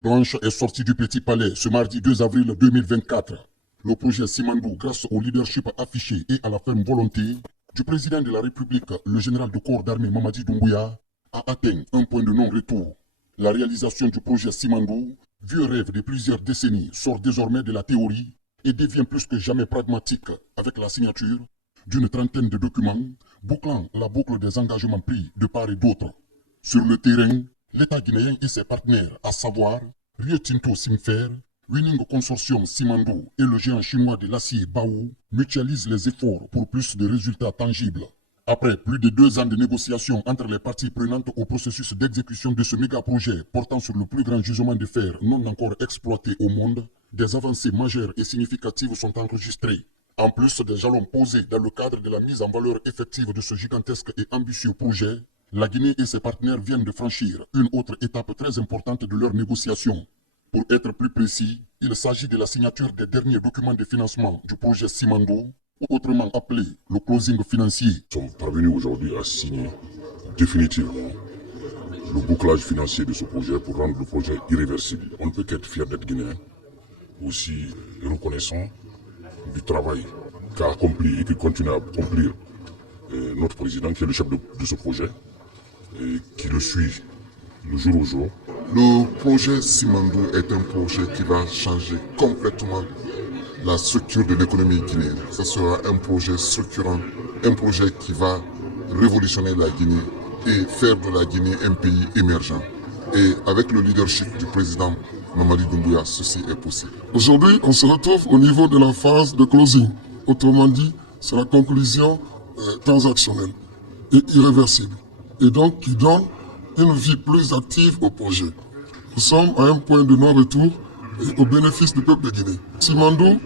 Blanche est sortie du Petit Palais ce mardi 2 avril 2024. Le projet Simandou, grâce au leadership affiché et à la ferme volonté du président de la République, le général de corps d'armée Mamadi Doumbouya, a atteint un point de non-retour. La réalisation du projet Simandou, vieux rêve de plusieurs décennies, sort désormais de la théorie et devient plus que jamais pragmatique avec la signature d'une trentaine de documents bouclant la boucle des engagements pris de part et d'autre. Sur le terrain, l'État guinéen et ses partenaires, à savoir Rio Tinto Simfer, Winning Consortium Simandou et le géant chinois de l'acier Baowu, mutualisent les efforts pour plus de résultats tangibles. Après plus de 2 ans de négociations entre les parties prenantes au processus d'exécution de ce méga-projet portant sur le plus grand gisement de fer non encore exploité au monde, des avancées majeures et significatives sont enregistrées. En plus des jalons posés dans le cadre de la mise en valeur effective de ce gigantesque et ambitieux projet, la Guinée et ses partenaires viennent de franchir une autre étape très importante de leurs négociations. Pour être plus précis, il s'agit de la signature des derniers documents de financement du projet Simandou, autrement appelé le closing financier. Nous sommes parvenus aujourd'hui à signer définitivement le bouclage financier de ce projet pour rendre le projet irréversible. On ne peut qu'être fier d'être guinéen, aussi reconnaissant du travail qu'a accompli et qui continue à accomplir notre président, qui est le chef de ce projet, et qui le suit le jour au jour. Le projet Simandou est un projet qui va changer complètement la structure de l'économie guinéenne. Ce sera un projet structurant, un projet qui va révolutionner la Guinée et faire de la Guinée un pays émergent. Et avec le leadership du président Mamadi Doumbouya, ceci est possible. Aujourd'hui, on se retrouve au niveau de la phase de closing. Autrement dit, c'est la conclusion transactionnelle et irréversible. Et donc, qui donne une vie plus active au projet. Nous sommes à un point de non-retour et au bénéfice du peuple de Guinée. Simandou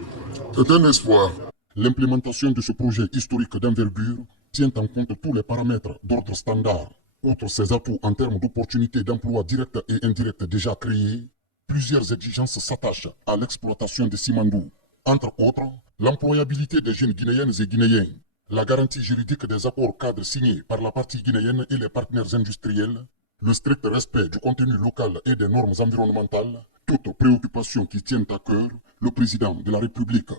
est un espoir. L'implémentation de ce projet historique d'envergure tient en compte tous les paramètres d'ordre standard. Outre ses atouts en termes d'opportunités d'emploi directes et indirectes déjà créées, plusieurs exigences s'attachent à l'exploitation de Simandou. Entre autres, l'employabilité des jeunes guinéennes et guinéens, la garantie juridique des accords cadres signés par la partie guinéenne et les partenaires industriels, le strict respect du contenu local et des normes environnementales, toutes préoccupations qui tiennent à cœur le président de la République.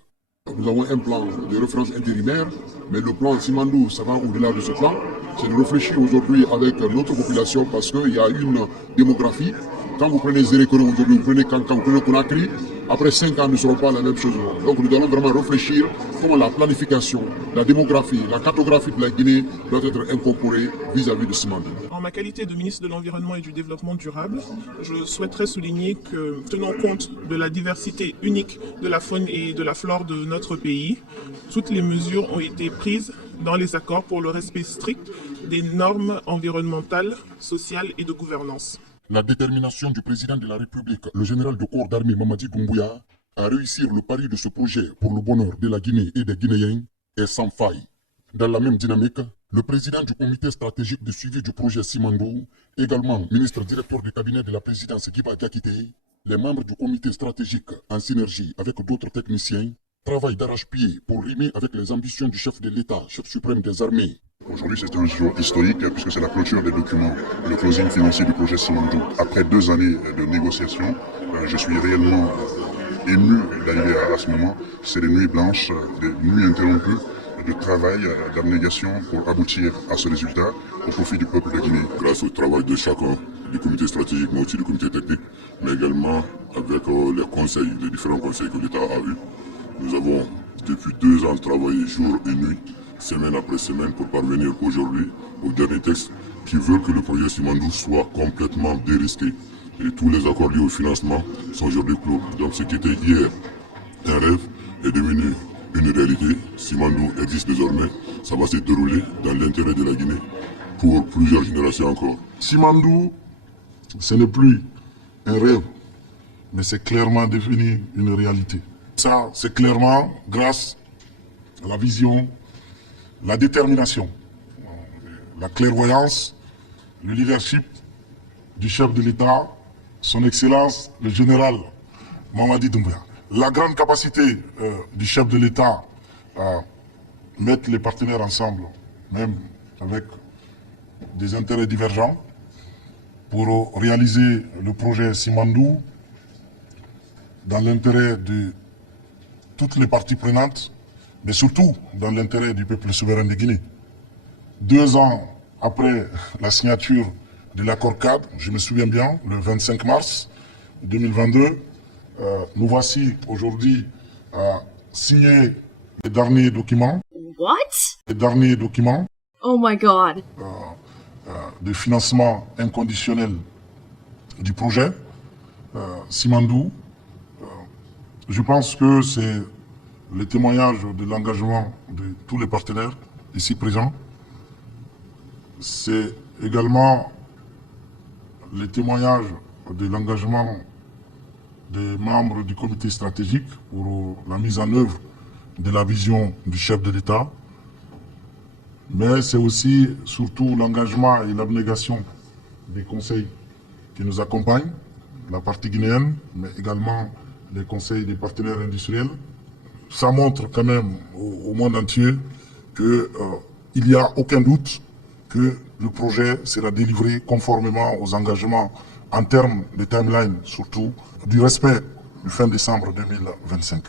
Nous avons un plan de référence intérimaire, mais le plan Simandou, ça va au-delà de ce plan. C'est de réfléchir aujourd'hui avec notre population parce qu'il y a une démographie. Quand vous prenez Zérékoro aujourd'hui, vous prenez Kankan, vous prenez Conakry, après 5 ans, ne seront pas la même chose. Donc nous allons vraiment réfléchir comment la planification, la démographie, la cartographie de la Guinée doit être incorporée vis-à-vis de Simandou. En ma qualité de ministre de l'Environnement et du Développement durable, je souhaiterais souligner que, tenant compte de la diversité unique de la faune et de la flore de notre pays, toutes les mesures ont été prises dans les accords pour le respect strict des normes environnementales, sociales et de gouvernance. La détermination du président de la République, le général de corps d'armée Mamadi Doumbouya, à réussir le pari de ce projet pour le bonheur de la Guinée et des Guinéens est sans faille. Dans la même dynamique, le président du comité stratégique de suivi du projet Simandou, également ministre directeur du cabinet de la présidence Guiba Diakité, les membres du comité stratégique, en synergie avec d'autres techniciens, travaillent d'arrache-pied pour rimer avec les ambitions du chef de l'État, chef suprême des armées. Aujourd'hui, c'est un jour historique puisque c'est la clôture des documents, le closing financier du projet Simandou. Après 2 années de négociations, je suis réellement ému d'arriver à ce moment. C'est des nuits blanches, des nuits interrompues de travail, d'abnégation pour aboutir à ce résultat au profit du peuple de Guinée. Grâce au travail de chacun, du comité stratégique, mais aussi du comité technique, mais également avec les conseils, les différents conseils que l'État a eus. Nous avons depuis 2 ans travaillé jour et nuit, semaine après semaine, pour parvenir aujourd'hui au dernier texte qui veut que le projet Simandou soit complètement dérisqué. Et tous les accords liés au financement sont aujourd'hui clos. Donc ce qui était hier un rêve est devenu une réalité. Simandou existe désormais. Ça va se dérouler dans l'intérêt de la Guinée pour plusieurs générations encore. Simandou, ce n'est plus un rêve, mais c'est clairement devenu une réalité. Ça, c'est clairement grâce à la vision, la détermination, la clairvoyance, le leadership du chef de l'État, son Excellence, le général Mamadi Doumbouya. La grande capacité du chef de l'État à mettre les partenaires ensemble, même avec des intérêts divergents, pour réaliser le projet Simandou dans l'intérêt de toutes les parties prenantes, mais surtout dans l'intérêt du peuple souverain de Guinée. 2 ans après la signature de l'accord cadre, je me souviens bien, le 25 mars 2022, nous voici aujourd'hui à signer les derniers documents. What? Les derniers documents Oh my god. de financement inconditionnel du projet Simandou. Je pense que c'est le témoignage de l'engagement de tous les partenaires ici présents. C'est également le témoignage de l'engagement des membres du comité stratégique pour la mise en œuvre de la vision du chef de l'État. Mais c'est aussi, surtout, l'engagement et l'abnégation des conseils qui nous accompagnent, la partie guinéenne, mais également les conseils des partenaires industriels. Ça montre quand même au monde entier qu'il n'y a aucun doute que le projet sera délivré conformément aux engagements en termes de timeline, surtout du respect du fin décembre 2025.